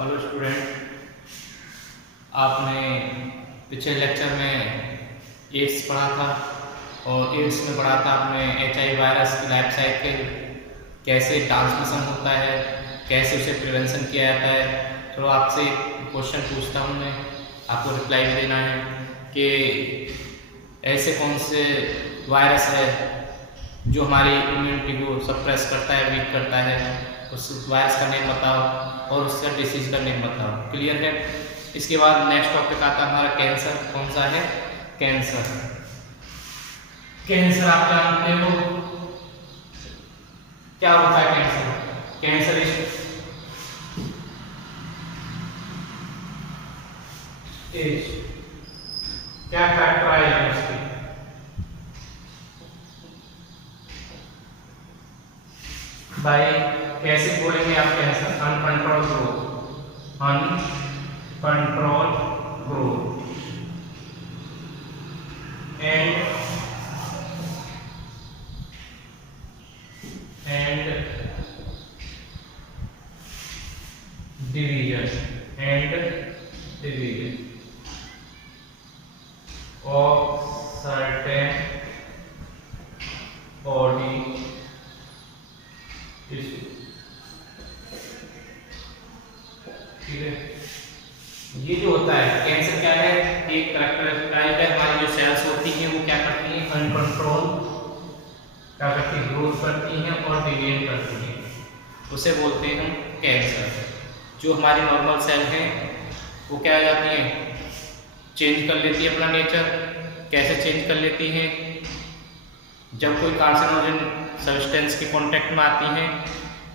Hello student, आपने पिछले lecture में एड्स पढ़ा था और एड्स में पढ़ा था आपने HIV वायरस की लाइफ साइकिल, कैसे ट्रांसमिशन होता है, कैसे उसे प्रिवेंशन किया जाता है। तो आपसे क्वेश्चन पूछता हूँ मैं, आपको रिप्लाई भी देना है कि ऐसे कौन से वायरस है जो हमारी इम्यूनिटी को सप्रेस करता है, वीक करता है। उस वायरस का नेम बताओ और उसका डिसीज का नेम बताओ। क्लियर है। इसके बाद नेक्स्ट टॉपिक आता है हमारा कैंसर। कौन सा है? कैंसर। कैंसर आप जानते हो क्या होता है? कैंसर क्या फैक्टर है उसकी? भाई कैसे बोलेंगे आप? Cancer uncontrol growth, uncontrol growth and division of certain body tissue। ठीक है, ये जो होता है कैंसर क्या है? एक कैरेक्टराइज्ड है, हमारी जो सेल्स होती हैं वो क्या करती हैं? अनकंट्रोल क्या करती है? ग्रोथ करती हैं और डिवीएट करती हैं। उसे बोलते हैं हम कैंसर। जो हमारी नॉर्मल सेल हैं वो क्या हो जाती हैं? चेंज कर लेती है अपना नेचर। कैसे चेंज कर लेती हैं? जब कोई कार्सिनोजन सब्सटेंस के कांटेक्ट में आती हैं,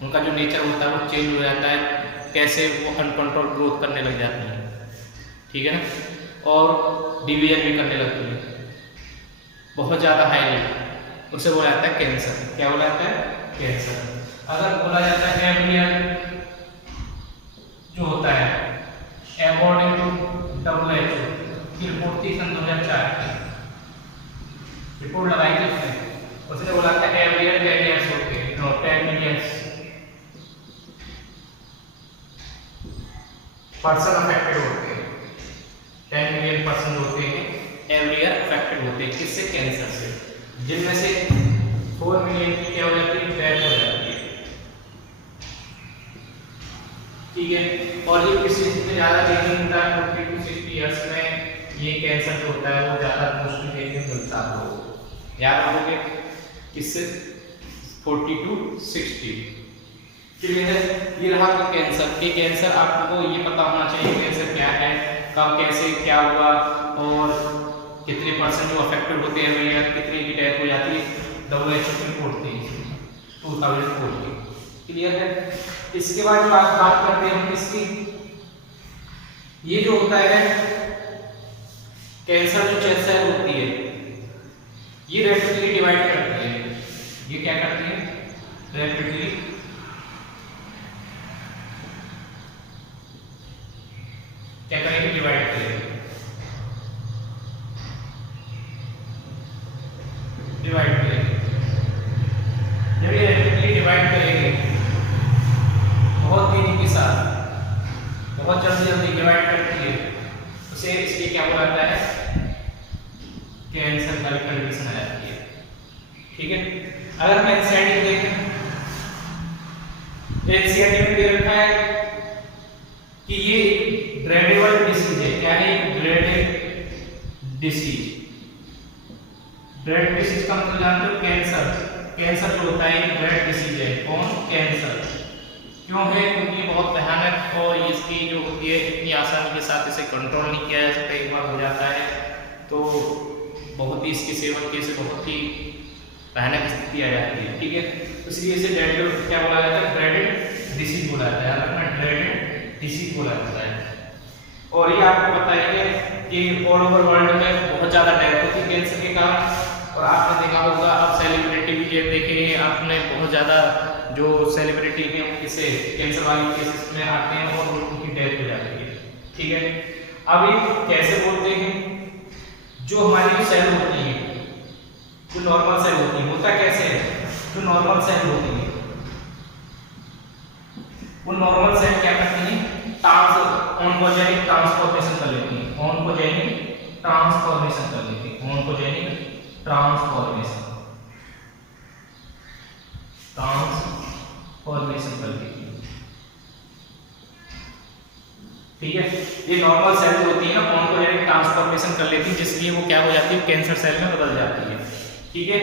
उनका जो नेचर होता है वो चेंज हो जाता है। कैसे? वो अनकंट्रोल ग्रोथ करने लग जाती हैं। ठीक है ना? और डिवीजन भी करने लगती है बहुत ज़्यादा हाईली। उसे बोला जाता है कैंसर। क्या बोला जाता है? कैंसर। अगर बोला जाता है एवरियन जो होता है अकॉर्डिंग टू WHO की रिपोर्ट थी सन 2004 की, रिपोर्ट लगाई थी उसने बोला था एवरियन 10 इयर्स होते हैं, 10 मिलियन पर्सन अफेक्टेड होते हैं। 10 मिलियन पर्सन होते हैं एवरी ईयर अफेक्टेड होते हैं। किससे? कैंसर से। जिनमें से 4 मिलियन की क्या हो जाती है? डेथ हो जाती है। ठीक है, और ये किस चीज में ज्यादा देखने मिलता है? 40 to 60 इयर्स में ये कैंसर जो होता है वो ज्यादा मोस्टली देखने मिलता है आपको। याद रखोगे किससे? 40 to 60। क्लियर है? ये रहा आपका कैंसर। के कैंसर आपको ये पता होना चाहिए कैंसर क्या है, कब कैसे क्या हुआ और कितने परसेंट जो अफेक्टेड होते हैं एवरी ईयर, कितने की डेथ हो जाती है। WHO की रिपोर्ट थी 2004 की। क्लियर है? इसके बाद बात करते हैं हम किसकी? ये जो होता है कैंसर जो सेल होती है ये रैपिडली डिवाइड करती है। ये क्या करती है? रैपिडली क्या करेंगे? डिवाइड करेंगे। डिवाइड करेंगे। जब ये रैपिडली डिवाइड करेंगे बहुत तेजी के साथ, बहुत जल्दी डिवाइड करती है, उसे इसलिए क्या बोला जाता है? कैंसर का कंडीशन आ जाती है। ठीक है, अगर हम एनसीईआरटी देखें, एनसीईआरटी में दे रखा है कि ये ड्रेडेबल डिसीज है। क्या है? Dreaded disease. ड्रेड डिसीज का मतलब जानते हो? कैंसर। कैंसर जो होता है ड्रेड डिसीज है। कौन? कैंसर। क्यों है? क्योंकि बहुत भयानक और इसकी जो होती है इतनी आसानी के साथ इसे कंट्रोल नहीं किया जा सकता। एक बार हो जाता है तो बहुत ही इसके सेवन के से बहुत ही भयानक स्थिति आ जाती है। ठीक है, इसलिए इसे ड्रेडेड क्या बोला जाता है? ड्रेडेड डिसीज बोला जाता है। अपना ड्रेडेड डिसीज बोला जाता है। और ये आपको बताएंगे कि ऑल ओवर वर्ल्ड में बहुत ज़्यादा डेथ होती है कैंसर के कारण। और आपने देखा होगा, अब सेलिब्रिटी भी ये देखे आपने, बहुत ज़्यादा जो सेलिब्रिटी हैं वो किसे कैंसर वाले केसेस में आते हैं और उनकी डेथ हो जाती है। ठीक है, अब ये कैसे बोलते हैं? जो हमारी सेल होती है, जो नॉर्मल सेल होती है, होता कैसे है? जो नॉर्मल सेल होती है वो नॉर्मल सेल क्या करती है? ऑन्कोजेनिक ट्रांसफॉर्मेशन कर लेती है, ऑन्कोजेनिक ट्रांसफॉर्मेशन कर लेती है, ऑन्कोजेनिक ट्रांसफॉर्मेशन कर लेती है। ठीक है, ये नॉर्मल सेल होती है ना, ऑन्कोजेनिक ट्रांसफॉर्मेशन कर लेती है, जिसलिए वो क्या हो जाती है, कैंसर सेल में बदल जाती है। ठीक है,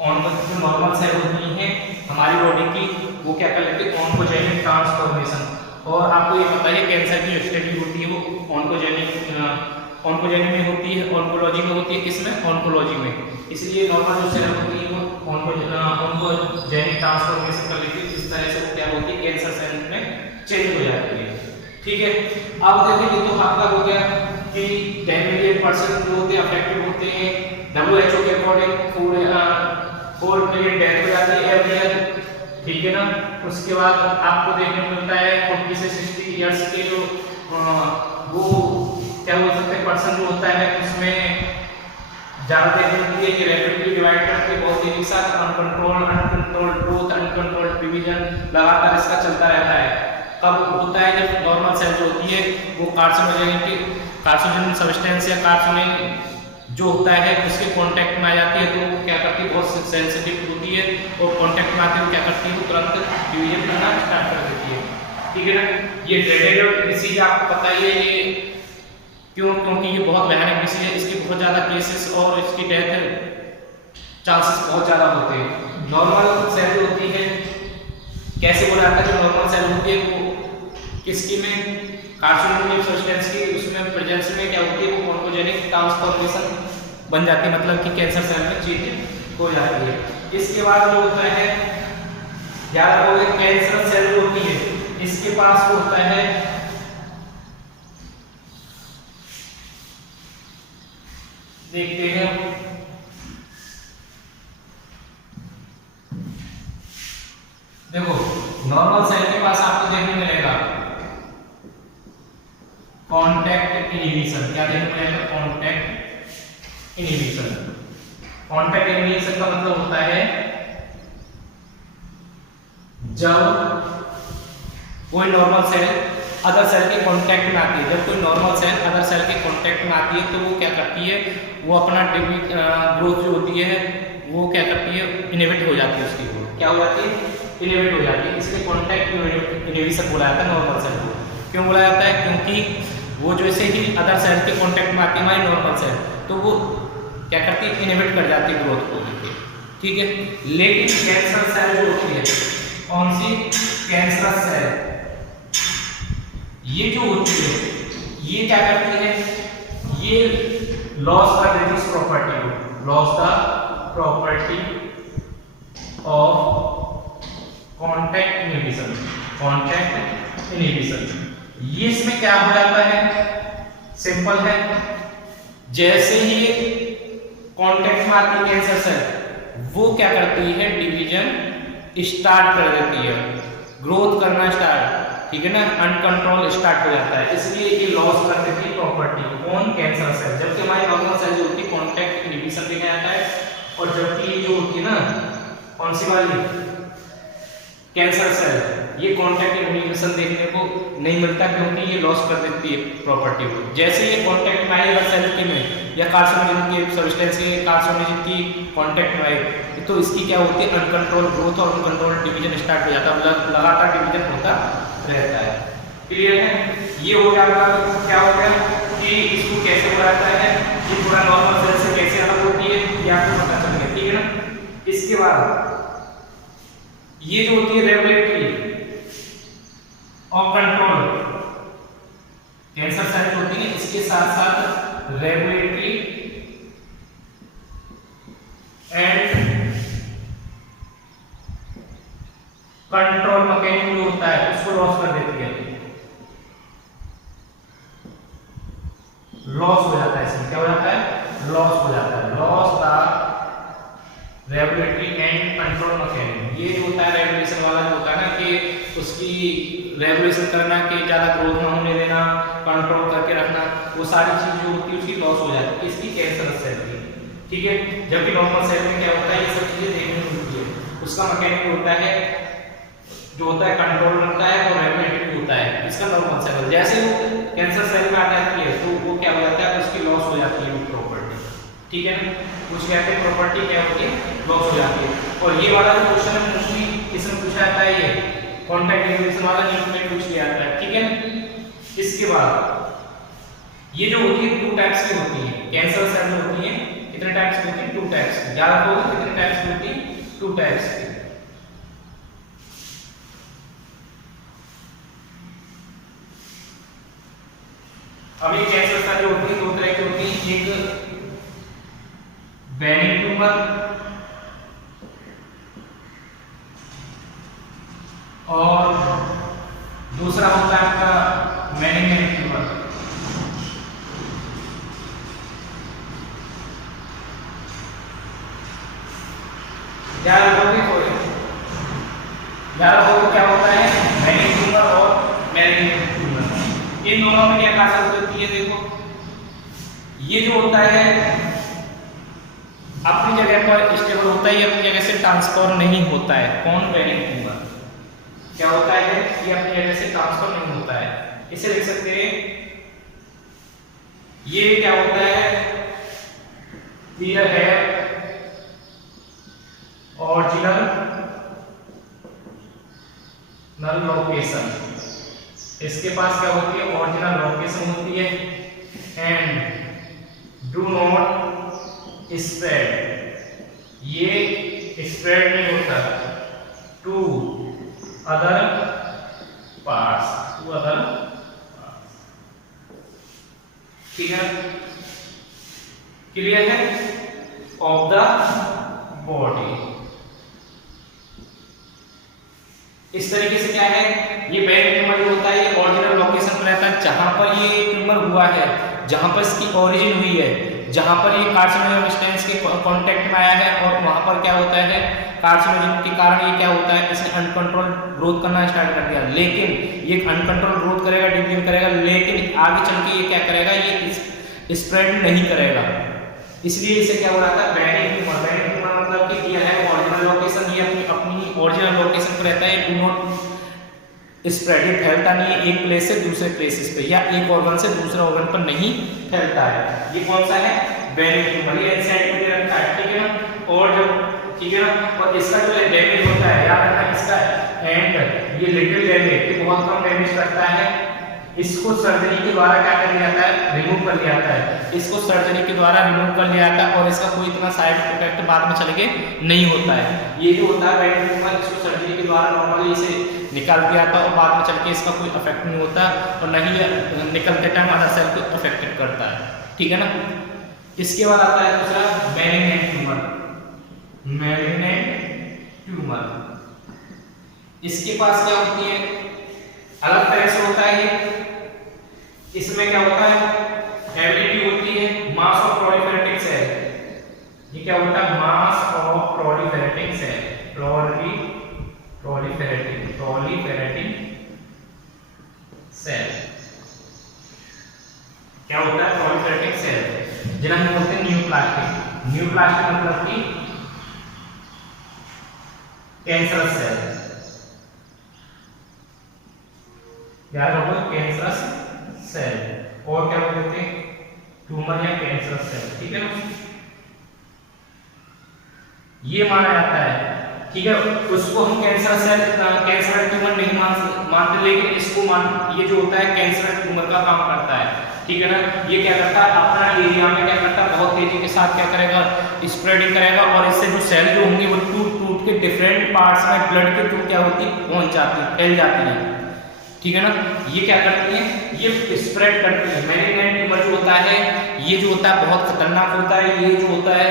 जो नॉर्मल सेल होती है हमारी बॉडी की, वो क्या कर लेती है, ऑन्कोजेनिक ट्रांसफॉर्मेशन। और आपको ये पता है कैंसर की स्टडी होती है वो ऑन्कोजेनिक में होती है, ऑन्कोलॉजी में होती है, किसमें, ऑन्कोलॉजी में। इसलिए नॉर्मल जो सेल होती है वो ऑन्कोजेनिक ट्रांसफॉर्मेशन कर लेती है, इस तरह से वो क्या होती है, कैंसर सेल में चेंज हो जाती है। ठीक है, अब देखिए तो आपका हो गया कि 10 मिलियन% जो होते हैं अफेक्टेड होते हैं, WHO के अकॉर्डिंग 4 मिलियन डेथ हो जाती है एवरी ईयर। ठीक है ना, उसके बाद आपको देखने को मिलता है 40 से 60 इयर्स के जो वो क्या बोल सकते हैं पर्सन जो होता है उसमें ज्यादा देखने को मिलती है कि रैपिडली डिवाइड करके बहुत तेजी के साथ अनकंट्रोल्ड ग्रोथ, अनकंट्रोल्ड डिवीजन लगातार इसका चलता रहता है। कब होता है, जब नॉर्मल सेल जो होती है वो कार्सिनोजेनिक सब्सटेंस या कार्सिनोजेनिक जो होता है उसके कांटेक्ट में आ जाती है, तो वो क्या करती है, बहुत सेंसिटिव होती है और कांटेक्ट में आती है वो क्या करती है, वो तुरंत डिवीजन करना स्टार्ट कर देती है। ठीक है ना, ये ड्रेडेड डिसीज आपको पता ही है, ये क्योंकि ये बहुत भयानक डिसीज है, इसके बहुत ज्यादा केसेस और इसकी डेथ चांसेस बहुत ज्यादा होते हैं। नॉर्मल सेल होती है कैसे बोला जाता है, जो नॉर्मल सेल होती है वो किसकी में, कार्सिनोजेनिक सब्सटेंस की उसमें प्रेजेंस में क्या होती है, वो ऑन्कोजेनिक ट्रांसफॉर्मेशन बन जाती है, मतलब कि कैंसर सेल में चेंज हो जाती है। इसके बाद जो होता है, याद रखोगे कैंसर सेल जो होती है इसके पास वो होता है देखते हैं, देखो नॉर्मल सेल के पास आपको देखने मिलेगा कॉन्टैक्ट इनहिबिशन। क्या देखने मिलेगा, कॉन्टैक्ट इनहिबिशन। कॉन्टैक्ट इनहिबिशन का मतलब होता है जब कोई नॉर्मल सेल अदर सेल के कांटेक्ट में आती है, जब कोई नॉर्मल सेल अदर सेल के कांटेक्ट में आती है तो वो क्या करती है, वो अपना ग्रोथ जो होती है वो क्या करती है, इनहिबिट हो जाती है, उसकी ग्रोथ क्या हो जाती है, इनहिबिट हो जाती है। इसलिए कांटेक्ट इनहिबिशन बोला जाता है नॉर्मल सेल को। क्यों बोला जाता है, क्योंकि वो जैसे ही अदर सेल के कांटेक्ट में आती है हमारी नॉर्मल सेल, तो वो क्या करती है, इनहिबिट कर जाती है ग्रोथ को लेके। ठीक है, लेकिन कैंसर सेल जो होती है, कौन सी, कैंसर सेल, ये जो होती है ये क्या करती है, ये loss the disease property, loss the property of contact inhibition, contact inhibition. ये इसमें क्या हो जाता है, सिंपल है, जैसे ही कॉन्टैक्ट में आती है कैंसर सेल वो क्या करती है, डिवीजन स्टार्ट कर देती है, ग्रोथ करना स्टार्ट, ठीक है ना, अनकंट्रोल स्टार्ट हो जाता है। इसलिए ये लॉस कर देती है प्रॉपर्टी ऑन कैंसर सेल, जबकि हमारी नॉर्मल सेल जो होती है कॉन्टैक्ट इनहिबिशन देखा जाता है, और जबकि ये जो होती है ना कौन सी वाली, कैंसर सेल, ये कॉन्टैक्ट इनहिबिशन देखने को नहीं मिलता, क्योंकि ये लॉस कर देती है प्रॉपर्टी को। जैसे ये कॉन्टैक्ट में आएगा सेल की में या कार्सिनोजेनिक सब्सटेंस के कार्सिनोजेनिक की कॉन्टैक्ट में आए तो इसकी क्या होती है, अनकंट्रोल ग्रोथ और अनकंट्रोल डिवीजन स्टार्ट हो जाता है, लगातार डिवीजन होता रहता है। क्लियर है, ये हो जाएगा, क्या हो गया कि इसको कैसे बनाता है, ये पूरा नॉर्मल सेल से कैसे अलग होती है ये आपको पता चल गया। ठीक है ना, इसके बाद ये जो होती है रेगुलेटरी और कंट्रोल, कैंसर सेल होती है इसके साथ साथ रेगुलेटरी एंड कंट्रोल मैकेनिज्म जो होता है उसको लॉस कर देती है, लॉस हो जाता है, इसमें क्या हो जाता है, लॉस हो जाता है, loss the regulatory and control mechanism. ये जो होता है रेगुलेशन वाला जो होता है ना कि उसकी रेगुलेशन करना कि ज्यादा ग्रोथ ना होने देना, कंट्रोल करके रखना, वो सारी चीज जो होती है उसकी लॉस हो जाती है, इसकी कैंसर सेल की। ठीक है, जबकि नॉर्मल सेल में क्या होता है, ये सब चीजें देखने को मिलती है, उसका मैकेनिज्म होता है जो होता है कंट्रोल होता है और रेगुलेटरी होता है, इसका नॉर्मल सेल। जैसे वो कैंसर सेल में आ जाती है तो वो क्या हो जाता है, उसकी लॉस हो जाती है वो प्रॉपर्टी, ठीक है ना, कुछ कहते हैं प्रॉपर्टी क्या होती है, लॉस हो जाती है। और ये वाला जो क्वेश्चन है मोस्टली इसमें पूछा जाता है, ये कॉन्टैक्ट इन्फॉर्मेशन वाला न्यूक्लियोटाइड पूछ लिया जाता है, ठीक है। इसके बाद ये जो होती है 2 टाइप्स की होती है, कैंसर सेल जो होती है कितने टाइप्स की होती है, 2 टाइप्स की। याद रखोगे कितने टाइप्स की होती है, 2 टाइप्स की। अब ये कैंसर सेल जो होती है 2 तरह की होती है, एक बेनिन ट्यूमर और दूसरा होता है आपका मैलिग्नेंट ट्यूमर। याद रखोगे क्या होता है, बेनिन ट्यूमर और मैलिग्नेंट ट्यूमर। इन दोनों में क्या खासियत होती है, देखो ये जो होता है अपनी जगह पर स्टेबल होता है, ये अपनी जगह से ट्रांसफर नहीं होता है। कौन, बेनिन ट्यूमर क्या होता है, ये अपनी जगह से ट्रांसफर नहीं होता है। इसे लिख सकते हैं, ये क्या होता है, क्लियर है, ओरिजिनल नल लोकेशन, इसके पास क्या होती है, ओरिजिनल लोकेशन होती है, एंड डू नॉट स्प्रेड, ये स्प्रेड नहीं होता टू अदर पार्ट्स, ठीक है, क्लियर है, ऑफ द बॉडी। इस तरीके से क्या है, ये बेनिन ट्यूमर जो होता है ये ओरिजिनल लोकेशन पर रहता है, जहां पर ये ट्यूमर हुआ है, जहां पर इसकी ओरिजिन हुई है, जहां पर ये कार्सिनोजन स्टेन्स के कांटेक्ट में आया है, और वहां पर क्या होता है, कार्सिनोजन के कारण ये क्या होता है, इसने अनकंट्रोल ग्रोथ करना स्टार्ट कर दिया। लेकिन ये अनकंट्रोल ग्रोथ करेगा, डिवीजन करेगा, लेकिन आगे चल के ये क्या करेगा, ये स्प्रेड नहीं करेगा, इसलिए इसे क्या बोला था, बेनिन ट्यूमर। बेनिन ट्यूमर मतलब कि ये है ओरिजिनल लोकेशन, ये अपनी ओरिजिनल लोकेशन पर रहता है, डू नॉट स्प्रेड, ये फैलता नहीं है एक प्लेस से दूसरे प्लेसेस पे, या एक ऑर्गन से दूसरे ऑर्गन पर नहीं फैलता है। ये कौन सा है, बेनिन ट्यूमर, ये एनसाइड में रखा है, ठीक है ना। और जब, ठीक है ना, और इसका जो डैमेज होता है, याद रखना इसका एंड, ये लिटिल डैमेज, ये बहुत कम डैमेज करता है, इसको सर्जरी के द्वारा क्या कर लिया जाता है, रिमूव कर लिया जाता है, इसको सर्जरी के द्वारा रिमूव कर लिया जाता है, और इसका कोई इतना साइड इफेक्ट बाद में चल के नहीं होता है। ये जो होता है बेनिन ट्यूमर, इसको सर्जरी के द्वारा नॉर्मली इसे निकाल दिया जाता है, और बाद में चल के इसका कोई इफेक्ट नहीं होता, और न ही निकलते टाइम अदर सेल को अफेक्टेड करता है, ठीक है ना। इसके बाद आता है दूसरा मैलिग्नेंट ट्यूमर। मैलिग्नेंट ट्यूमर, इसके पास क्या होती है, अलग तरह से होता है ये। इसमें क्या होता है, एबिलिटी होती है मास ऑफ प्रोलिफेरेटिंग सेल। ये क्या होता है, मास ऑफ प्रोलिफेरेटिंग सेल, प्रोलिफेरेटिंग सेल क्या होता है, प्रोलिफेरेटिंग सेल, जिन्हें हम बोलते हैं न्यूप्लास्टिक। न्यूप्लास्टिक मतलब कि कैंसर सेल, याद रखो कैंसरस सेल, और क्या बोलते हैं, ट्यूमर या कैंसर सेल, ठीक है ना। ये माना जाता है, ठीक है, उसको हम कैंसर सेल, कैंसर ट्यूमर नहीं मानते, लेकिन इसको ये जो होता है कैंसर ट्यूमर का काम करता है, ठीक है ना। ये क्या करता है, अपना एरिया में क्या करता है, बहुत तेजी के साथ क्या करेगा, स्प्रेडिंग करेगा, और इससे जो सेल जो होंगी वो टूट के डिफरेंट पार्ट्स में ब्लड के थ्रू क्या होती है, पहुंच जाती है, फैल जाती है, ठीक है ना। ये क्या करती है, ये स्प्रेड करती है। मैलिग्नेंट ट्यूमर जो होता है, ये जो होता है बहुत खतरनाक होता है, ये जो होता है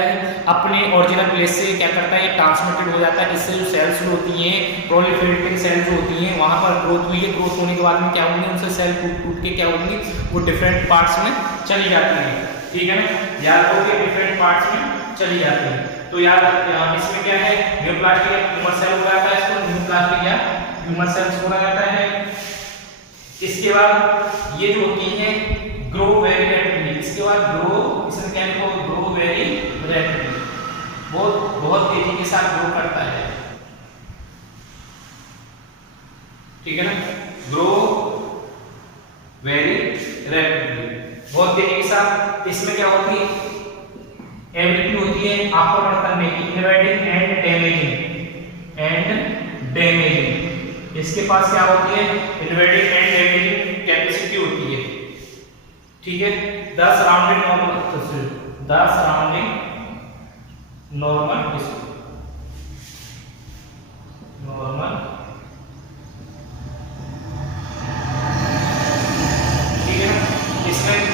अपने ओरिजिनल प्लेस से क्या करता है, ये ट्रांसमिटेड हो जाता है, इससे जो सेल्स होती हैं, प्रोलिफेरेटिंग सेल जो होती हैं, वहां पर ग्रोथ हुई है, ग्रोथ होने के बाद में क्या होंगे, उनसे सेल टूट के क्या होंगी, वो डिफरेंट पार्ट्स में चली जाती है, ठीक है ना, याद रखोगे डिफरेंट पार्ट्स में चली जाती है। तो याद इसमें क्या है, न्यूप्लास्टिक या ट्यूमर सेल बोला जाता है, इसको न्यूप्लास्टिक या ट्यूमर सेल्स बोला जाता है। इसके बाद ये जो होती है ग्रो वेरी रैपिडली, इसके बाद ग्रो, इसमें क्या लिखो, ग्रो वेरी रैपिडली, बहुत तेजी के साथ ग्रो करता है, ठीक है ना, ग्रो वेरी रैपिडली, बहुत तेजी के साथ। इसमें क्या होती है, एबिलिटी होती है आक्रमण करने की, इन्वेडिंग एंड डैमेजिंग। इसके पास क्या होती है, इन्वेडिंग एंड डैमेजिंग कैपेसिटी होती है, ठीक है। 10 सराउंडिंग नॉर्मल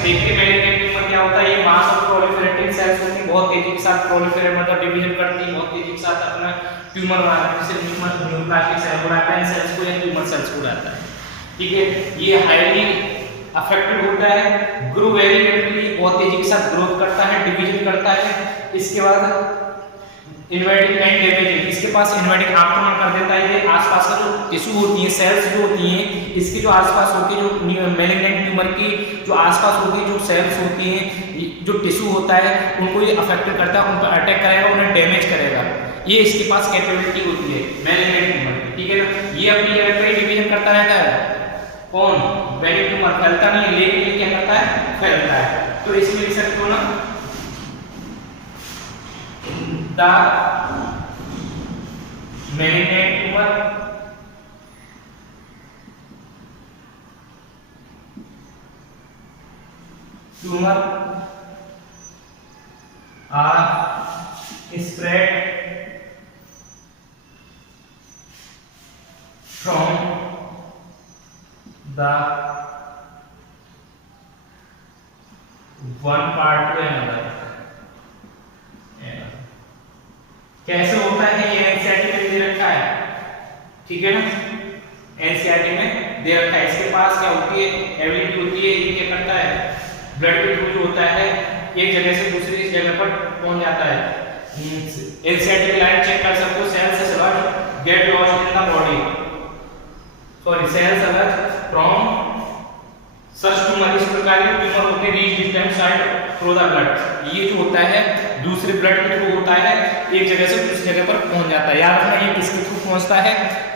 देखिए मैलिग्नेंट ट्यूमर क्या होता है, ये मास ऑफ प्रोलिफरेटिंग सेल्स होती है, बहुत तेजी के साथ प्रोलिफरेट मतलब डिवीजन करती है, बहुत तेजी के साथ अपना ट्यूमर बनाती है, जैसे न्यूप्लास्टिक सेल बनाता है सेल्स को या ट्यूमर सेल्स को बनाता है, ठीक है। ये हाईली अफेक्टेड होता है, ग्रो वेरी रैपिडली, बहुत तेजी के साथ ग्रोथ करता है, डिवीजन करता है। इसके बाद इन्वेडिंग एंड डैमेजिंग, इसके पास इन्वेडिंग आक्रमण कर देता है, ये आसपास का जो टिश्यू होती है, सेल्स जो होती हैं, इसके जो आसपास होती है, जो मैलिग्नेंट ट्यूमर की जो आसपास होती है, जो सेल्स होती हैं, जो टिश्यू होता है, उनको ये अफेक्ट करता है, उन पर अटैक करेगा, उन्हें डैमेज करेगा। ये इसके पास कैपेबिलिटी होती है मैलिग्नेंट ट्यूमर की, ठीक है ना। ये अपनी जगह पर डिवीजन करता रहता है, कौन, बेनिग्न ट्यूमर फैलता नहीं है, लेकिन ये क्या करता है, फैलता है। तो इसमें लिख सकते हो ना, the malignant tumor are spread from the one part to another। कैसे होता है, ये एनसीईआरटी में दे रखा है, ठीक है ना, एनसीईआरटी में दे रखा है। इसके पास क्या होती है, एबिलिटी होती है, ये क्या करता है, ब्लड के थ्रू जो होता है एक जगह से दूसरी जगह पर पहुंच जाता है। एनसीईआरटी की लाइन चेक कर सकते हो, cells alert get lost in the body, sorry cells alert from such tumour, इस प्रकार के ट्यूमर होते हैं reach distance side through the blood, ये जो होता है दूसरे ब्लड के थ्रू होता है, एक जगह से दूसरी जगह पर पहुंच जाता है। याद रखना ये किसके थ्रू पहुंचता है,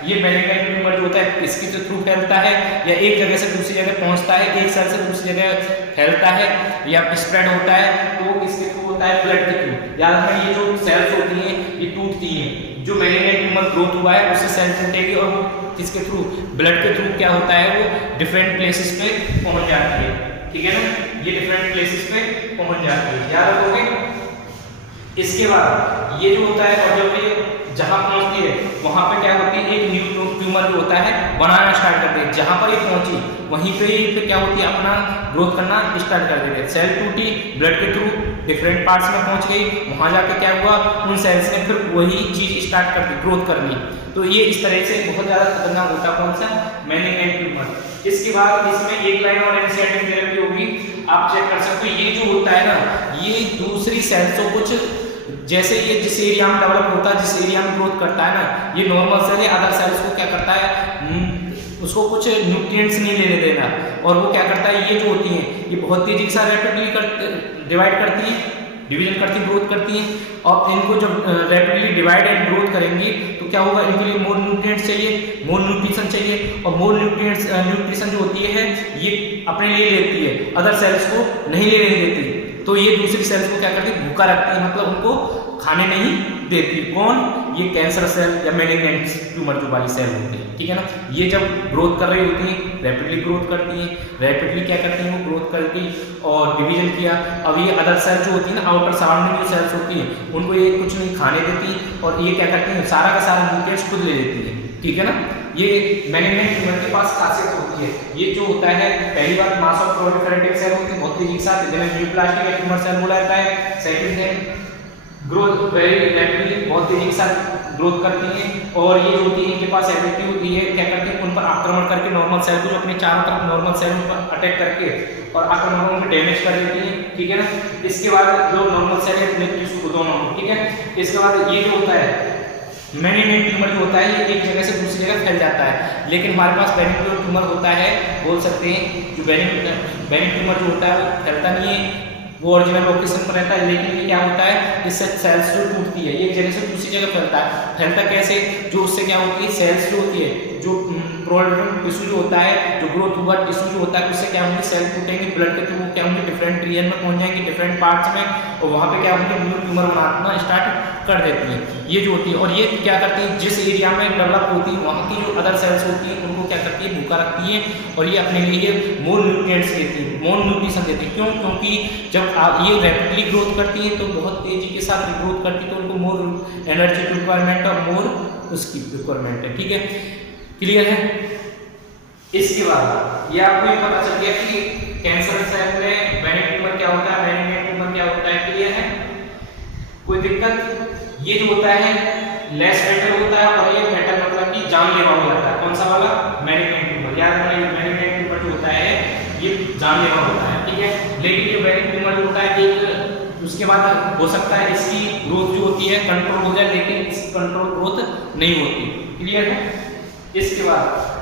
ये मैलिग्नेंट ट्यूमर जो होता है किसके थ्रू फैलता है, या एक जगह से दूसरी जगह पहुंचता है, एक सेल से दूसरी जगह फैलता है या स्प्रेड होता है, तो किसके थ्रू होता है, ब्लड के थ्रू। याद रखना ये जो सेल्स होती हैं ये टूटती हैं, जो मैलिग्नेंट ट्यूमर ग्रोथ हुआ है उससे सेल टूटेगी और वो किसके थ्रू, ब्लड के थ्रू क्या होता है, वो डिफरेंट प्लेसेस पे पहुंच जाती है, ठीक है ना, ये डिफरेंट प्लेसेस पे पहुंच जाती है, याद रखोगे। इसके बाद ये जो होता है, और जब ये जहां पहुंचती है वहां पे क्या होती है, एक न्यू ट्यूमर जो होता है बनाना स्टार्ट करते हैं, जहां पर ये पहुंची वहीं पे ये फिर क्या होती है, अपना ग्रोथ करना स्टार्ट कर देते हैं। सेल टूटी, ब्लड के थ्रू डिफरेंट पार्ट्स में पहुंच गई, वहां जाके क्या हुआ, उन सेल्स ने फिर वही चीज स्टार्ट कर दी, ग्रोथ करनी। तो ये इस तरह से बहुत ज्यादा खतरनाक होता है, कौन सा, मैलिग्नेंट ट्यूमर। इसके बाद इसमें एक लाइन और एनसीईआरटी में दे रखी होगी, आप चेक कर सकते हो। ये जो होता है ना, ये दूसरी सेल्स को कुछ, जैसे ये जिस एरिया में डेवलप होता है, जिस एरिया में ग्रोथ करता है ना, ये नॉर्मल सेल या अदर सेल्स को क्या करता है, उसको कुछ न्यूट्रिएंट्स नहीं लेने देना, और वो क्या करता है, ये जो होती हैं ये बहुत तेजी के साथ रैपिडली डिवाइड करती हैं, डिवीजन करती, ग्रोथ करती हैं, और इनको जब रैपिडली डिवाइड एंड ग्रोथ करेंगी तो क्या होगा, इनके लिए मोर न्यूट्रिएंट्स चाहिए, मोर न्यूट्रिशन चाहिए, और मोर न्यूट्रिशन जो होती है ये अपने लिए लेती है, अदर सेल्स को नहीं लेने देती, तो ये दूसरी सेल्स को क्या करती है, भूखा रखती है, मतलब उनको खाने नहीं देती। कौन, ये कैंसर सेल या मैलिग्नेंट ट्यूमर जो वाली सेल होती है, ठीक है ना। ये जब ग्रोथ कर रही होती है, रैपिडली ग्रोथ करती है, रैपिडली क्या करती है, वो ग्रोथ करती और डिवीजन किया। अब ये अदर सेल जो होती है ना, आउटर सराउंडिंग जो सेल्स होती हैं, उनको ये कुछ नहीं खाने देती, और ये क्या करती है, सारा का सारा न्यूट्रिएंट्स खुद ले लेती है, ठीक है ना। ये मैलिग्नेंट ट्यूमर के पास खासियत होती है। ये जो होता है, पहली बात मास ऑफ प्रोलिफरेटिव सेल होती है, बहुत तेजी के साथ, जिन्हें न्यूप्लास्टिक ट्यूमर सेल बोला जाता है। Second thing, growth very rapidly, बहुत तेजी के साथ ग्रोथ करती हैं, और ये जो होती है इनके पास एबिलिटी होती है, क्या करते हैं, उन पर आक्रमण करके नॉर्मल सेल को, जो अपने चारों तरफ नॉर्मल सेल पर अटैक करके और आक्रमण में डैमेज कर देती है, ठीक है ना। इसके बाद जो नॉर्मल सेल है टिश्यू दोनों, ठीक है। इसके बाद ये जो होता है मैलिग्नेंट ट्यूमर जो होता है, ये एक जगह से दूसरी जगह फैल जाता है, लेकिन हमारे पास बेनिग्न ट्यूमर होता है, बोल सकते हैं जो बेनिग्न ट्यूमर जो होता है वो फैलता नहीं है, वो ओरिजिनल लोकेशन पर रहता है, लेकिन ये क्या होता है, इससे सेल्स जो टूटती है, एक जगह से दूसरी जगह फैलता है। फैलता कैसे, जो उससे क्या होती है, सेल्स जो होती है, जो कंट्रोल टिश्यू जो होता है, जो ग्रोथ हुआ टिश्यू जो होता है, उससे क्या होंगे, सेल टूटेंगे, ब्लड के थ्रू क्या होंगे, डिफरेंट रीजन में पहुंच जाएंगे, डिफरेंट पार्ट्स में, और वहां पे क्या होंगे, न्यू ट्यूमर बनाना स्टार्ट कर देती है। ये जो होती है, और ये क्या करती है, जिस एरिया में डेवलप होती है वहाँ की जो अदर सेल्स होती हैं उनको क्या करती है, भूखा रखती है, और ये अपने लिए मोर न्यूट्रिएंट्स देती है, मोर न्यूट्रिशन देती है। क्यों? क्योंकि जब ये रैपिडली ग्रोथ करती है तो बहुत तेजी के साथ ग्रोथ करती है, तो उनको मोर एनर्जी रिक्वायरमेंट और मोर उसकी रिक्वायरमेंट है। ठीक है, क्लियर है? इसके बाद ये आपको ये पता चल गया कि कैंसर सेल में बेनिग्न ट्यूमर क्या होता है, मैलिग्नेंट ट्यूमर क्या होता है। क्लियर है? कोई दिक्कत? ये जो होता है लेस फेटल होता है, और ये फेटल मतलब कि जानलेवा हो जाता है। कौन सा वाला? Malignant tumour. याद रखना, मैलिग्नेंट ट्यूमर जो होता है ये जानलेवा होता है। ठीक है, लेकिन ये बेनिग्न ट्यूमर जो होता है एक उसके बाद हो सकता है इसकी ग्रोथ जो होती है कंट्रोल हो जाए, लेकिन इसकी कंट्रोल ग्रोथ नहीं होती। क्लियर है? इसके बाद